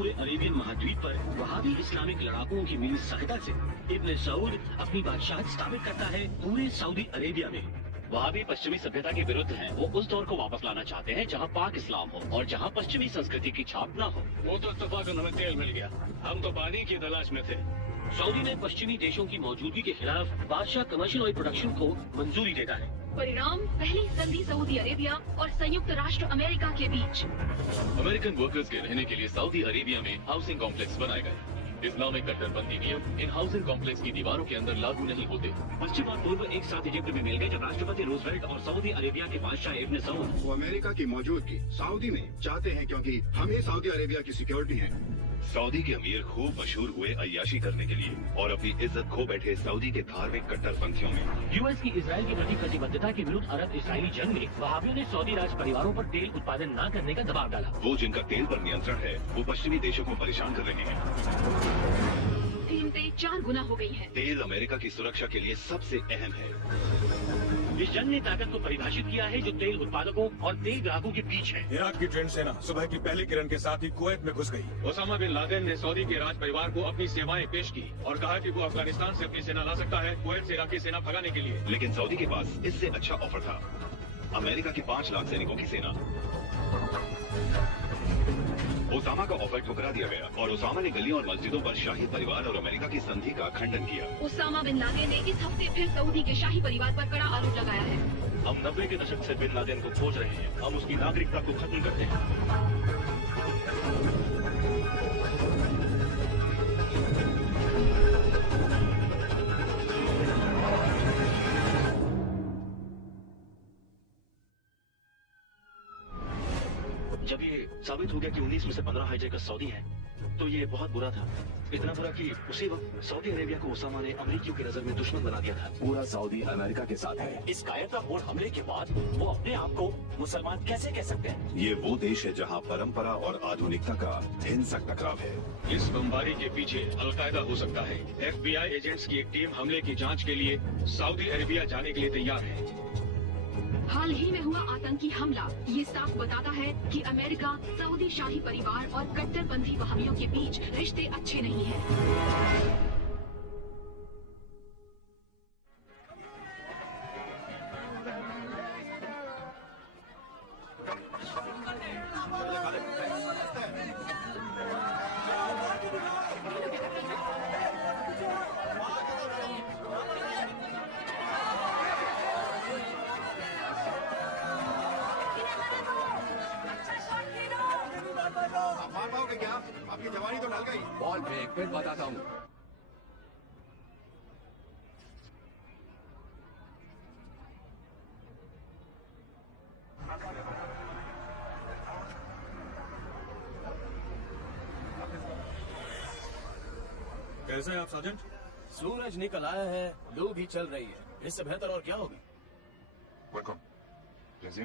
पूरे अरेबियन महाद्वीप पर वहाबी इस्लामिक लड़ाकुओं की मिली सहायता से इब्न सऊद अपनी बादशाहत स्थापित करता है पूरे सऊदी अरेबिया में। वहाबी पश्चिमी सभ्यता के विरुद्ध हैं। वो उस दौर को वापस लाना चाहते हैं जहाँ पाक इस्लाम हो और जहाँ पश्चिमी संस्कृति की छाप न हो। वो तो इत्तेफाकन हमें तेल मिल गया, हम तो पानी की तलाश में थे। सऊदी में पश्चिमी देशों की मौजूदगी के खिलाफ बादशाह कमर्शियल ऑयल प्रोडक्शन को मंजूरी देता है। परिणाम पहली संधि सऊदी अरेबिया और संयुक्त राष्ट्र अमेरिका के बीच। अमेरिकन वर्कर्स के रहने के लिए सऊदी अरेबिया में हाउसिंग कॉम्प्लेक्स बनाए गए। इस्लामिक कट्टरपंथी नियम इन हाउसिंग कॉम्प्लेक्स की दीवारों के अंदर लागू नहीं होते। पश्चिम और पूर्व एक साथ इजिप्ट में मिल गए जब राष्ट्रपति रूजवेल्ट और सऊदी अरेबिया के बादशाह इब्न सऊद वो अमेरिका की मौजूदगी सऊदी में चाहते हैं क्योंकि हम ही सऊदी अरेबिया की सिक्योरिटी हैं। सऊदी के अमीर खूब मशहूर हुए अय्याशी करने के लिए और अपनी इज्जत खो बैठे सऊदी के धार्मिक कट्टरपंथियों में। यूएस की इसराइल की प्रति प्रतिबद्धता के विरुद्ध अरब इसराइली जंग में वहाबियों ने सऊदी राज परिवारों पर तेल उत्पादन न करने का दबाव डाला। वो जिनका तेल पर नियंत्रण है वो पश्चिमी देशों को परेशान कर रहे हैं। कीमतें 4 गुना हो गई है। तेल अमेरिका की सुरक्षा के लिए सबसे अहम है। इस जंग ने ताकत को परिभाषित किया है जो तेल उत्पादकों और तेल ग्राहकों के बीच है। इराक की ट्रेंड सेना सुबह की पहली किरण के साथ ही कुवैत में घुस गई। ओसामा बिन लादेन ने सऊदी के राज परिवार को अपनी सेवाएं पेश की और कहा कि वो अफगानिस्तान से अपनी सेना ला सकता है कुवैत से इराकी सेना भगाने के लिए। लेकिन सऊदी के पास इससे अच्छा ऑफर था, अमेरिका के 5 लाख सैनिकों की सेना। ओसामा का ऑफर ठुकरा दिया गया और ओसामा ने गलियों और मस्जिदों पर शाही परिवार और अमेरिका की संधि का खंडन किया। ओसामा बिन लादेन ने इस हफ्ते फिर सऊदी के शाही परिवार पर कड़ा आरोप लगाया है। हम 90 के दशक से बिन लादेन को खोज रहे हैं। हम उसकी नागरिकता को खत्म करते हैं। जब ये साबित हो गया कि 19 में से 15 हाईजैकर्स सऊदी हैं, तो ये बहुत बुरा था। इतना बुरा कि उसी वक्त सऊदी अरेबिया को ओसामा ने अमेरिकियों की नजर में दुश्मन बना दिया था। पूरा सऊदी अमेरिका के साथ है। इस कायरतापूर्ण हमले के बाद वो अपने आप को मुसलमान कैसे कह सकते हैं? ये वो देश है जहाँ परंपरा और आधुनिकता का हिंसक टकराव है। इस बमबारी के पीछे अलकायदा हो सकता है। FBI एजेंट्स की एक टीम हमले की जांच के लिए सऊदी अरेबिया जाने के लिए तैयार है। हाल ही में हुआ आतंकी हमला ये साफ बताता है कि अमेरिका, सऊदी शाही परिवार और कट्टरपंथी वहाबियों के बीच रिश्ते अच्छे नहीं हैं। मार पाओगे क्या? आपकी जवानी तो ढल गई। बॉल फेंक फिर बताता हूँ। कैसे हैं आप सार्जेंट? सूरज निकल आया है, लू भी चल रही है। इससे बेहतर और क्या होगी? वेलकम। जैसे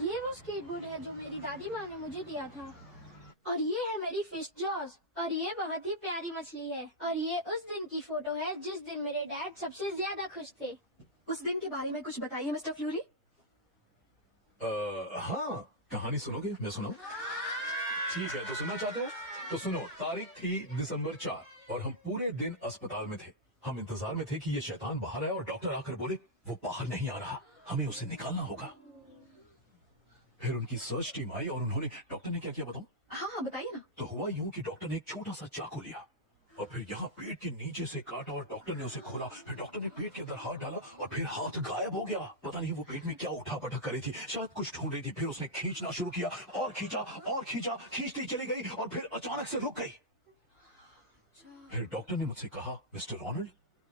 ये वो स्केटबोर्ड है जो मेरी दादी माँ ने मुझे दिया था और ये है मेरी फिश जॉस और ये बहुत ही प्यारी मछली है और ये उस दिन की फोटो है जिस दिन मेरे डैड सबसे ज्यादा खुश थे। उस दिन के बारे में कुछ बताइए मिस्टर फ्लूरी। हाँ, कहानी सुनोगे? मैं सुनाऊं? ठीक है, तो सुनना चाहते हैं? तो सुनो। तारीख थी दिसंबर 4 और हम पूरे दिन अस्पताल में थे। हम इंतजार में थे कि ये शैतान बाहर आए और डॉक्टर आकर बोले वो बाहर नहीं आ रहा, हमें उसे निकालना होगा। फिर उनकी सर्च टीम आई और उन्होंने, डॉक्टर ने क्या किया बताऊं? हाँ हाँ बताइए ना। तो हुआ यूं कि डॉक्टर ने एक छोटा सा चाकू लिया और फिर यहाँ पेट के नीचे से काटा और डॉक्टर ने उसे खोला। फिर डॉक्टर ने पेट के अंदर हाथ डाला और फिर हाथ गायब हो गया। पता नहीं वो पेट में क्या उठा पटक कर रही थी, शायद कुछ ढूंढ रही थी। फिर उसने खींचना शुरू किया और खींचा और खींचा, खींचती चली गई और फिर अचानक से रुक गई। फिर डॉक्टर ने मुझसे कहा, मिस्टर रोनाल्ड,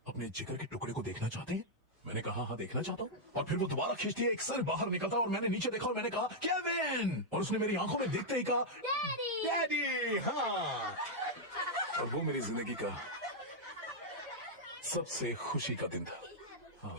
अपने जिगर के टुकड़े को देखना चाहते हैं? मैंने कहा हाँ देखना चाहता हूँ। और फिर वो दोबारा खींचती है, एक सर बाहर निकलता और मैंने नीचे देखा और मैंने कहा केविन, और उसने मेरी आंखों में देखते ही कहा डैडी। हाँ, और वो मेरी जिंदगी का सबसे खुशी का दिन था। हाँ।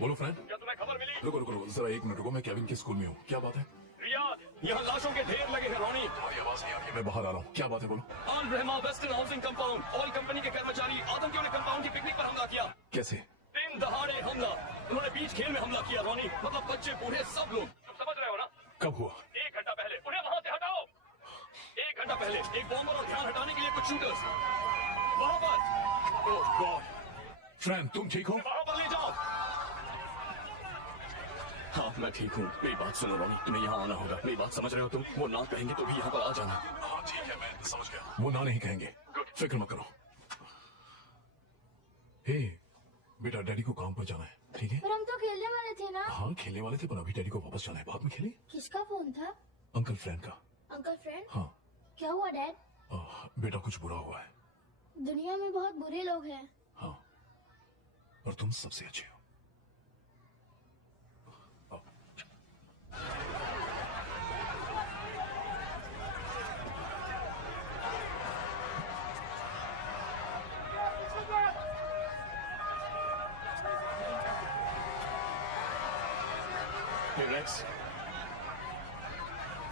बोलो फ्रेंड। क्या तुम्हें खबर मिली? रुको रुको रुको, जरा 1 मिनट रुको, मैं केविन के स्कूल में हूँ। क्या बात है? रियाद, यहाँ लाशों के ढेर लगे हैं रोनी। तुम्हारी आवाज नहीं आ रही है, मैं बाहर आ रहा हूँ। क्या बात है बोलो। Al Rahma western housing compound, oil company के कर्मचारी आतंकियों ने कंपाउंड की पिकनिक पर हमला किया। कैसे? दिन दहाड़े हमला। उन्होंने बीच खेल में हमला किया रोनी, मतलब बच्चे बूढ़े सब लोग। तुम समझ रहे हो ना? कब हुआ? 1 घंटा पहले। उन्हें वहाँ से हटाओ। 1 घंटा पहले एक बॉम्बर और ध्यान हटाने के लिए कुछ शूटर्स वहाँ पर। ओह गॉड। फ्रेंड तुम ठीक हो? वहाँ पर ले जाओ। हाँ मैं ठीक हूँ। मेरी बात सुनो रोनी, तुम्हें यहाँ आना होगा। मेरी बात समझ रहे हो तुम? वो ना कहेंगे तो भी यहाँ पर आ जाना। हाँ ठीक है, मैं समझ गया। वो ना नहीं कहेंगे, फिक्र मत करो। हे बेटा, डैडी को काम पर जाना है, ठीक है? पर हम तो खेलने वाले थे ना। हाँ खेलने वाले थे, पर अभी डैडी को वापस जाना है। बाद में खेलें। किसका फोन था? अंकल फ्रेंड का। Uncle friend? हाँ। क्या हुआ डैड? बेटा कुछ बुरा हुआ है। दुनिया में बहुत बुरे लोग हैं। हाँ, और तुम सबसे अच्छे हो। रेक्स,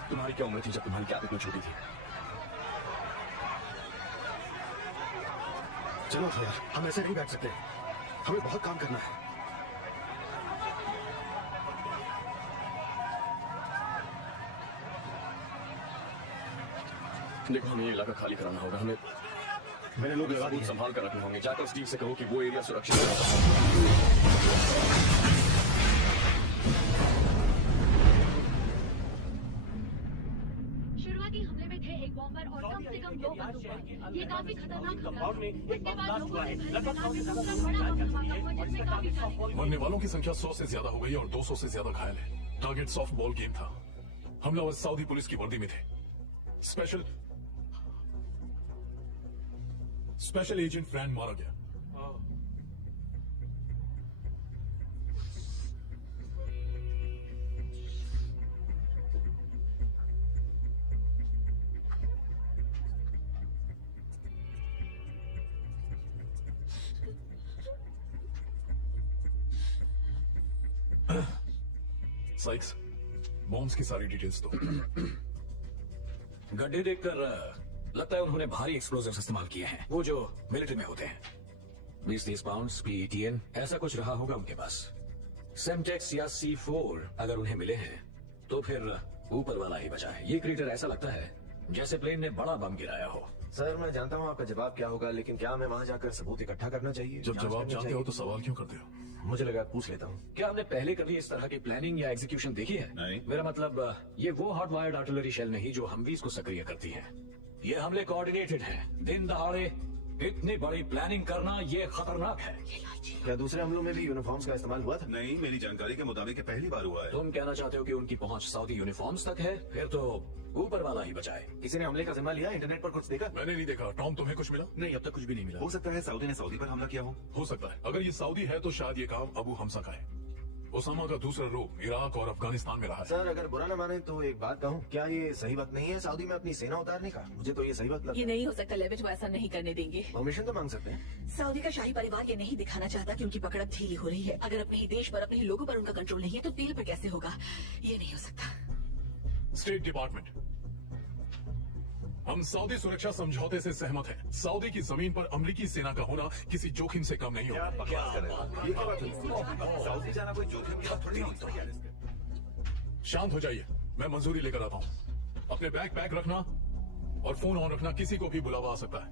तुम्हारी क्या उम्र थी जब तुम्हारी क्यादत में छोटी थी? चलो यार, हम ऐसे नहीं बैठ सकते। हमें बहुत काम करना है। देखो हमें ये इलाका खाली कराना होगा। हमें मैंने लोग लगा दिए। संभाल कर रखने होंगे। जाकर स्टीव से कहो कि वो एरिया सुरक्षित है। शुरुआती हमले में थे एक बॉम्बर और कम से कम 2 बंदूकबाज। ये काफी खतरनाक हमला था। उसके बाद लोगों ने घर में काफी दूसरा बड़ा धमाका हुआ जिसमें काफी जाने। मरने वालों की संख्या 100 से ज्यादा हो गई और 200 से ज्यादा घायल है। टारगेट सॉफ्ट बॉल गेम था। हमलावर सऊदी पुलिस की वर्दी में थे। स्पेशल एजेंट फ्रैंक मारा गया। साइक्स, बॉम्ब्स की सारी डिटेल्स दो। गड्ढे देखकर लगता है उन्होंने भारी एक्सप्लोजिव्स इस्तेमाल किए हैं, वो जो मिलिट्री में होते हैं। 20-30 पाउंड्स PETN ऐसा कुछ रहा होगा उनके पास। सेमटेक्स या C4 अगर उन्हें मिले हैं तो फिर ऊपर वाला ही बचा है। ये क्रीटर ऐसा लगता है जैसे प्लेन ने बड़ा बम गिराया हो। सर मैं जानता हूँ आपका जवाब क्या होगा, लेकिन क्या हमें वहाँ जाकर सबूत इकट्ठा करना चाहिए? जब जांच जवाब करनी जानते चाहिए? हो तो सवाल क्यों करते हो? मुझे लगा पूछ लेता हूँ। क्या हमने पहले कभी इस तरह की प्लानिंग या एग्जीक्यूशन देखी है? नहीं। मेरा मतलब ये वो हॉट वायर्ड आर्टिलरी शेल नहीं जो हमवीज को सक्रिय करती है। ये हमले कोऑर्डिनेटेड हैं। दिन दहाड़े इतनी बड़ी प्लानिंग करना ये खतरनाक है। क्या दूसरे हमलों में भी यूनिफॉर्म्स का इस्तेमाल हुआ था? नहीं, मेरी जानकारी के मुताबिक ये पहली बार हुआ है। तुम कहना चाहते हो कि उनकी पहुंच सऊदी यूनिफॉर्म्स तक है? फिर तो ऊपर वाला ही बचाए। किसी ने हमले का जिम्मा लिया? इंटरनेट पर कुछ देखा? मैंने नहीं देखा। टॉम, तुम्हें कुछ मिला? नहीं, अब तक कुछ भी नहीं मिला। हो सकता है सऊदी ने सऊदी पर हमला किया हो सकता है। अगर ये सऊदी है तो शायद ये काम अबू हमजा का है। ओसामा का दूसरा रूप इराक और अफगानिस्तान में रहा है। सर अगर बुरा न माने तो एक बात कहूँ, क्या ये सही वक्त नहीं है सऊदी में अपनी सेना उतारने का? मुझे तो ये सही वक्त लगता ये है। नहीं हो सकता लेविट, वो ऐसा नहीं करने देंगे। परमिशन तो मांग सकते हैं। सऊदी का शाही परिवार ये नहीं दिखाना चाहता कि उनकी पकड़ अब ढीली हो रही है। अगर अपने ही देश पर, अपने ही लोगों पर उनका कंट्रोल नहीं है तो तेल पर कैसे होगा? ये नहीं हो सकता। स्टेट डिपार्टमेंट, हम सऊदी सुरक्षा समझौते से सहमत हैं। सऊदी की जमीन पर अमेरिकी सेना का होना किसी जोखिम से कम नहीं होगा। ये क्या बात हुई? सऊदी जाना कोई जोखिम की बात थोड़ी नहीं। शांत हो जाइए, मैं मंजूरी लेकर आता हूँ। अपने बैग पैक रखना और फोन ऑन रखना, किसी को भी बुलावा आ सकता है।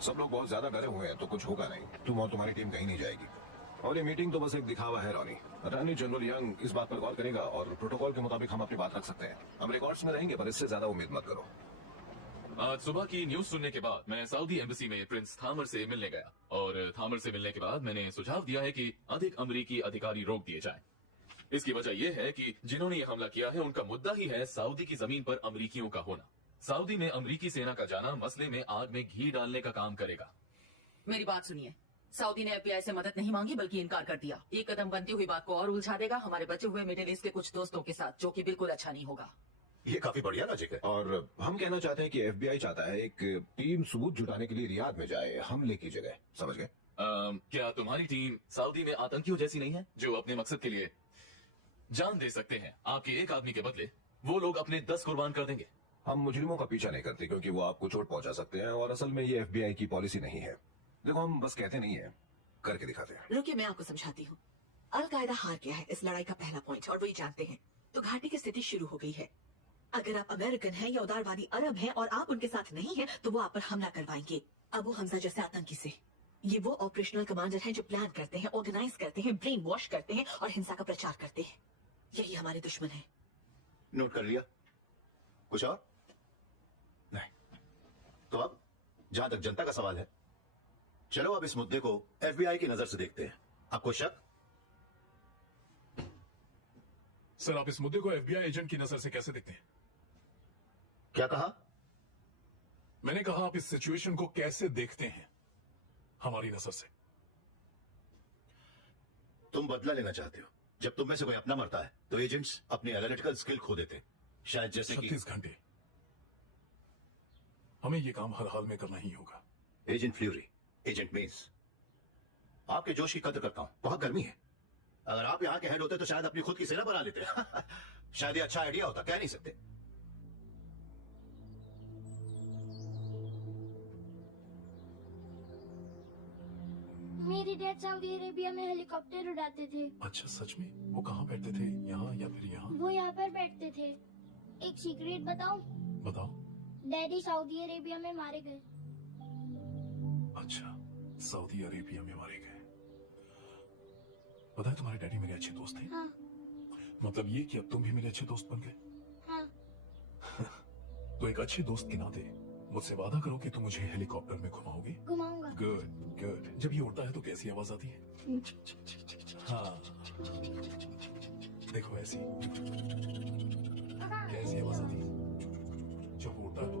सब लोग बहुत ज्यादा डरे हुए हैं तो कुछ होगा नहीं। तुम और तुम्हारी टीम कहीं नहीं जाएगी और ये मीटिंग तो बस एक दिखावा है रॉनी। अटॉर्नी जनरल यंग इस बात पर गौर करेगा और प्रोटोकॉल के मुताबिक हम अपनी बात रख सकते हैं। हम रिकॉर्ड्स में रहेंगे पर इससे ज्यादा उम्मीद मत करो। आज सुबह की न्यूज सुनने के बाद मैं सऊदी एम्बेसी में प्रिंस थामर से मिलने गया और थामर से मिलने के बाद मैंने सुझाव दिया है कि अधिक अमेरिकी अधिकारी रोक दिए जाएं। इसकी वजह यह है कि जिन्होंने ये हमला किया है उनका मुद्दा ही है सऊदी की जमीन पर अमेरिकियों का होना। सऊदी में अमेरिकी सेना का जाना मसले में आग में घी डालने का काम करेगा। मेरी बात सुनिए, सऊदी ने FBI से मदद नहीं मांगी बल्कि इनकार कर दिया। एक कदम बनती हुई बात को और उलझा देगा हमारे बचे हुए मिडिल ईस्ट के कुछ दोस्तों के साथ, जो कि बिल्कुल अच्छा नहीं होगा। ये काफी बढ़िया लॉजिक है और हम कहना चाहते हैं कि FBI चाहता है एक टीम सबूत जुटाने के लिए रियाद में जाए हमले की जगह। समझ गए? क्या तुम्हारी टीम सऊदी में आतंकियों जैसी नहीं है जो अपने मकसद के लिए जान दे सकते हैं? आपके एक आदमी के बदले वो लोग अपने 10 कुर्बान कर देंगे। हम मुजरिमों का पीछा नहीं करते क्योंकि वो आपको चोट पहुंचा सकते हैं और असल में ये FBI की पॉलिसी नहीं है। देखो हम बस कहते नहीं है, करके दिखाते हैं। रुकिए मैं आपको समझाती हूँ। अलकायदा हार गया है इस लड़ाई का पहला पॉइंट और वही जानते हैं, तो घाटी की स्थिति शुरू हो गई है। अगर आप अमेरिकन हैं या उदारवादी अरब हैं और आप उनके साथ नहीं हैं तो वो आप पर हमला करवाएंगे अबू हमजा जैसे आतंकी से। ये वो ऑपरेशनल कमांडर हैं जो प्लान करते हैं, ऑर्गेनाइज करते हैं, ब्रेन वॉश करते हैं और हिंसा का प्रचार करते हैं। यही हमारे दुश्मन है। नोट कर लिया? कुछ और नहीं? तो अब जहां तक जनता का सवाल है चलो अब इस मुद्दे को FBI की नजर से देखते हैं। आपको शक? सर, आप इस मुद्दे को FBI एजेंट की नजर से कैसे देखते हैं? क्या कहा? मैंने कहा आप इस सिचुएशन को कैसे देखते हैं हमारी नजर से? तुम बदला लेना चाहते हो। जब तुम में से कोई अपना मरता है तो एजेंट्स अपनी एनालिटिकल स्किल खो देते हैं, शायद जैसे कि 36 घंटे। हमें ये काम हर हाल में करना ही होगा। एजेंट फ्यूरी, एजेंट मेस, आपके जोश की कदर करता हूं। बहुत गर्मी है। अगर आप यहां के हेड होते तो शायद अपनी खुद की सेना बना लेते। शायद ये अच्छा आइडिया होता, कह नहीं सकते। मेरे डैड सऊदी अरेबिया में हेलीकॉप्टर उड़ाते थे। अच्छा, सच में? वो कहाँ बैठते थे, यहाँ या फिर यहाँ? वो यहाँ पर बैठते थे। एक सीक्रेट बताऊं? बताओ। डैडी सऊदी अरेबिया में मारे गए। अच्छा, सऊदी अरेबिया में मारे गए। पता है तुम्हारे डैडी मेरे अच्छे दोस्त थे। हाँ। मतलब ये कि अब तुम भी मेरे अच्छे दोस्त बन गए। हाँ। तो एक अच्छे दोस्त के नाते मुझसे वादा करो कि तुम मुझे हेलीकॉप्टर में घुमाओगे। घुमाऊंगा। Good good. जब ये उड़ता है तो कैसी आवाज आती है? हाँ, देखो ऐसी कैसी आवाज आती है जब वो उड़ता है तो।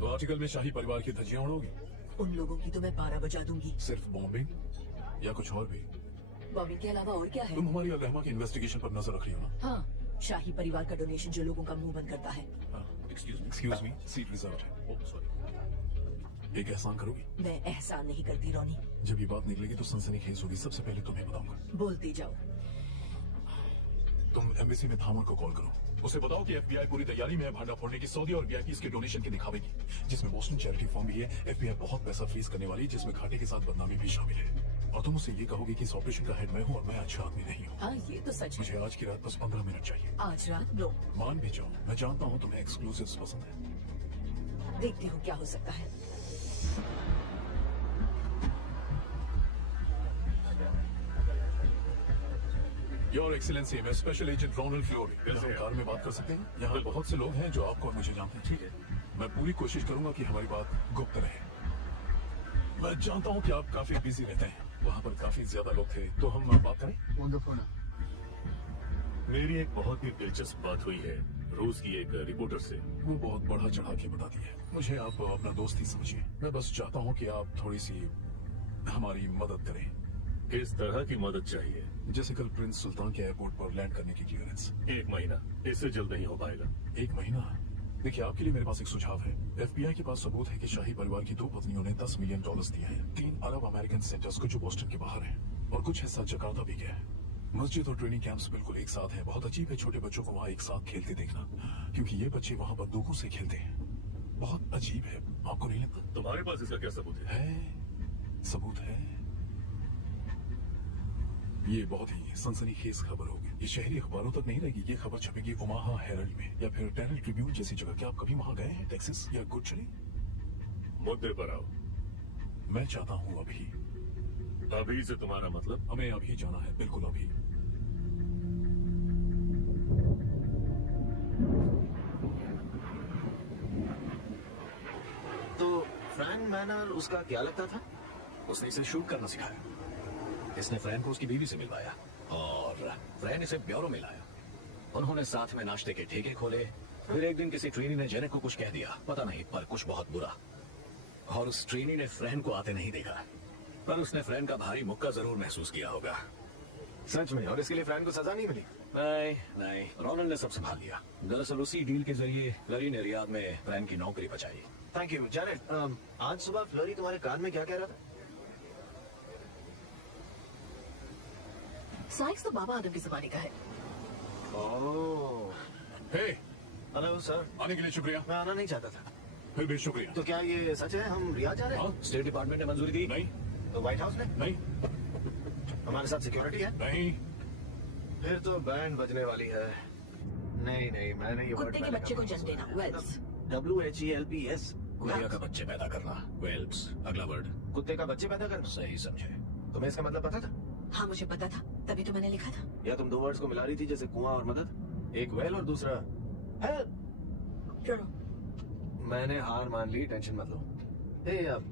तो आर्टिकल में शाही परिवार की धज्जियां उड़ोगी? उन लोगों की तो मैं 12 बजा दूंगी। सिर्फ बॉम्बिंग या कुछ और भी? बॉम्बिंग के अलावा और क्या है? तुम हमारी अल-रहमा की इन्वेस्टिगेशन पर नजर रख रही हो ना? हाँ, शाही परिवार का डोनेशन जो लोगों का मुंह बंद करता है। एक्सक्यूज मी, सीट रिजर्व्ड है। Oh sorry. एक एहसान करोगी? मैं एहसान नहीं करती रोनी। जब ये बात निकलेगी तो सनसनीखेज होगी। सबसे पहले तुम्हें बताऊंगा। बोलती जाओ। तुम एम्बेसी में थामर को कॉल करो। उसे बताओ कि FBI पूरी तैयारी में है भांडा फोड़ने की, सऊदी और VIP इसके डोनेशन के दिखावे की, जिसमें बोस्टन चैरिटी फॉर्म भी है। FBI बहुत पैसा फ्रीज करने वाली है, जिसमें घाटे के साथ बदनामी भी शामिल है। और तुम उसे ये कहोगे कि इस ऑपरेशन का हेड मैं हूँ और मैं अच्छा आदमी नहीं हूँ। हाँ, ये तो सच है। मुझे आज की रात बस 15 मिनट चाहिए। आज रात? नो। मान भी जाओ, मैं जानता हूँ तुम्हें एक्सक्लूसिव्स पसंद है। देखती हूँ क्या हो सकता है। योर एक्सीलेंसी, मैं स्पेशल एजेंट रोनल्ड फ्लोरी। हम कार में बात कर सकते हैं? यहाँ बहुत से लोग हैं जो आपको और मुझे जानते हैं। ठीक है, मैं पूरी कोशिश करूंगा कि हमारी बात गुप्त रहे। मैं जानता हूँ कि आप काफी बिजी रहते हैं, वहाँ पर काफी ज्यादा लोग थे, तो हम बात करें? मेरी एक बहुत ही दिलचस्प बात हुई है रूस की एक रिपोर्टर से। वो बहुत बढ़ा चढ़ा के बताती है। मुझे आप अपना दोस्त ही समझिए। मैं बस चाहता हूँ कि आप थोड़ी सी हमारी मदद करें। किस तरह की मदद चाहिए? जैसे कल प्रिंस सुल्तान के एयरपोर्ट पर लैंड करने की क्लियरेंस। 1 महीना, इससे जल्द नहीं हो पाएगा। 1 महीना? देखिए, आपके लिए मेरे पास एक सुझाव है। FBI के पास सबूत है कि शाही परिवार की 2 पत्नियों ने $10 मिलियन दिए हैं 3 अरब अमेरिकन सेंटर्स को जो बोस्टन के बाहर हैं, और कुछ हिस्सा जकार्ता भी गया है। मस्जिद और ट्रेनिंग कैंप्स बिल्कुल एक साथ हैं। बहुत अजीब है छोटे बच्चों को वहाँ एक साथ खेलते देखना, क्योंकि ये बच्चे वहाँ बंदूकों से खेलते हैं। बहुत अजीब है, आपको नहीं लगता? तुम्हारे पास इसका क्या सबूत है? सबूत है। ये बहुत ही सनसनीखेज खबर होगी। ये शहरी अखबारों तक नहीं रहेगी। ये खबर छपेगी ओमाहा हेरल्ड में या फिर टेरल ट्रिब्यून जैसी जगह। क्या आप कभी वहाँ गए हैं? टेक्सास या गुड चिली? मुद्दे पर आओ। मैं चाहता हूँ अभी। अभी से तुम्हारा मतलब? हमें अभी जाना है, बिल्कुल अभी। तो फ्रैंक मैनर उसका क्या लगता था? उसने इसे शूट करना सिखाया। इसने फ्रैन को उसकी बीवी से मिलवाया और फ्रैन इसे ब्यूरो में लाया। उन्होंने साथ में नाश्ते के ठेके खोले। फिर एक दिन किसी ट्रेनी ने जेनेट को कुछ कह दिया, पता नहीं, पर कुछ बहुत बुरा। और उस ट्रेनी ने फ्रैन को आते नहीं देखा, पर उसने फ्रैन का भारी मुक्का जरूर महसूस किया होगा। सच में? और इसके लिए फ्रैन को सजा नहीं मिली? नहीं, रोनल्ड ने सब संभाल लिया। दरअसल उसी डील के जरिए फ्लोरी ने रियाद में फ्रैन की नौकरी बचाई। Thank you. जेनेट, आज सुबह फ्लोरी तुम्हारे कान में क्या कह रहा था? साइक्स तो बाबा आदम के जमाने का है। ओह, हे, हेलो सर। आने के लिए शुक्रिया। मैं आना नहीं चाहता था। फिर भी शुक्रिया। तो क्या ये सच है, हम रियाद जा रहे हैं? स्टेट डिपार्टमेंट ने मंजूरी दी? नहीं। तो व्हाइट हाउस ने? नहीं। हमारे साथ सिक्योरिटी है? नहीं। फिर तो बैंड बजने वाली है। नहीं नहीं, मैंने ये कुत्ते के बच्चे को जन्म देना, वेल्स। WHELPS। कुतिया का बच्चे पैदा करना, वेल्प्स। अगला वर्ड। कुत्ते का बच्चे पैदा करना। सही समझे। तुम्हें इसका मतलब पता था? हाँ मुझे पता था, तभी तो मैंने लिखा था। या तुम दो वर्ड्स को मिला रही थी, जैसे कुआं और मदद? एक वेल और दूसरा हेल्प। चलो। मैंने हार मान ली, टेंशन मत लो। हे, अब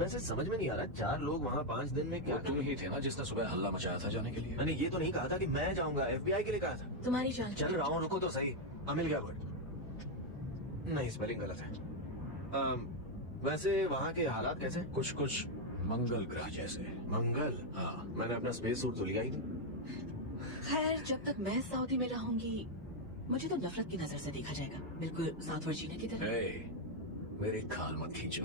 वैसे समझ में नहीं आ रहा, 4 लोग वहाँ 5 दिन में क्या? तुम ही थे ना जिसने सुबह हल्ला मचाया था जाने के लिए? मैंने ये तो नहीं कहा था कि मैं जाऊंगा, FBI के लिए कहा था। तुम्हारी जान। चल रहा हूँ, रुको तो सही। मिल गया वर्ड। नहीं, स्पेलिंग गलत है। वैसे वहाँ के हालात कैसे? कुछ मंगल ग्रह जैसे। मंगल? हाँ। मैंने अपना स्पेस सूट तो लिया ही नहीं। खैर, जब तक मैं सऊदी में रहूंगी मुझे तो नफरत की नजर से देखा जाएगा, बिल्कुल साउथ वर्जीनिया की तरह। मेरी खाल मत खींचो।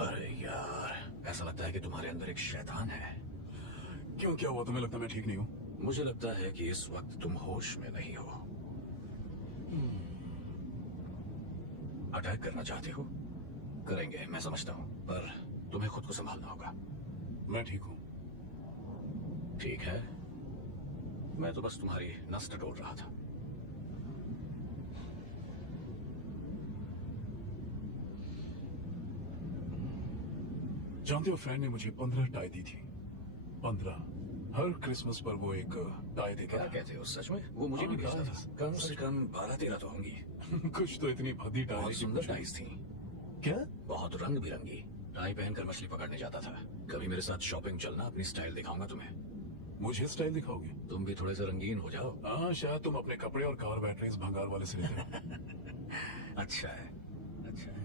अरे यार, ऐसा लगता है कि तुम्हारे अंदर एक शैतान है। क्यों, क्या हुआ? तुम्हें लगता है मैं ठीक नहीं हूँ? मुझे लगता है कि इस वक्त तुम होश में नहीं हो। अटैक करना चाहते हो? करेंगे, मैं समझता हूँ, पर तुम्हें खुद को संभालना होगा। मैं ठीक हूँ। ठीक है, मैं तो बस तुम्हारी नस टटोल रहा था। जानते हो, फ्रेंड ने मुझे 15 टाई दी थी। 15। हर क्रिसमस पर वो एक टाई देता। क्या कहते हो, सच में? वो मुझे भी भेजता था। कम से कम 12-13 तो होंगी। कुछ तो इतनी भद्दी टाई। बहुत सुंदर टाइज थी। क्या? बहुत रंग बिरंगी। टाई पहनकर मछली पकड़ने जाता था। कभी मेरे साथ शॉपिंग चलना, अपनी स्टाइल दिखाऊंगा तुम्हें। मुझे स्टाइल दिखाओगे? तुम भी थोड़े से रंगीन हो जाओ। हाँ, शायद तुम अपने कपड़े और कार बैटरीज भंगार वाले से लेते हो। अच्छा है, अच्छा है।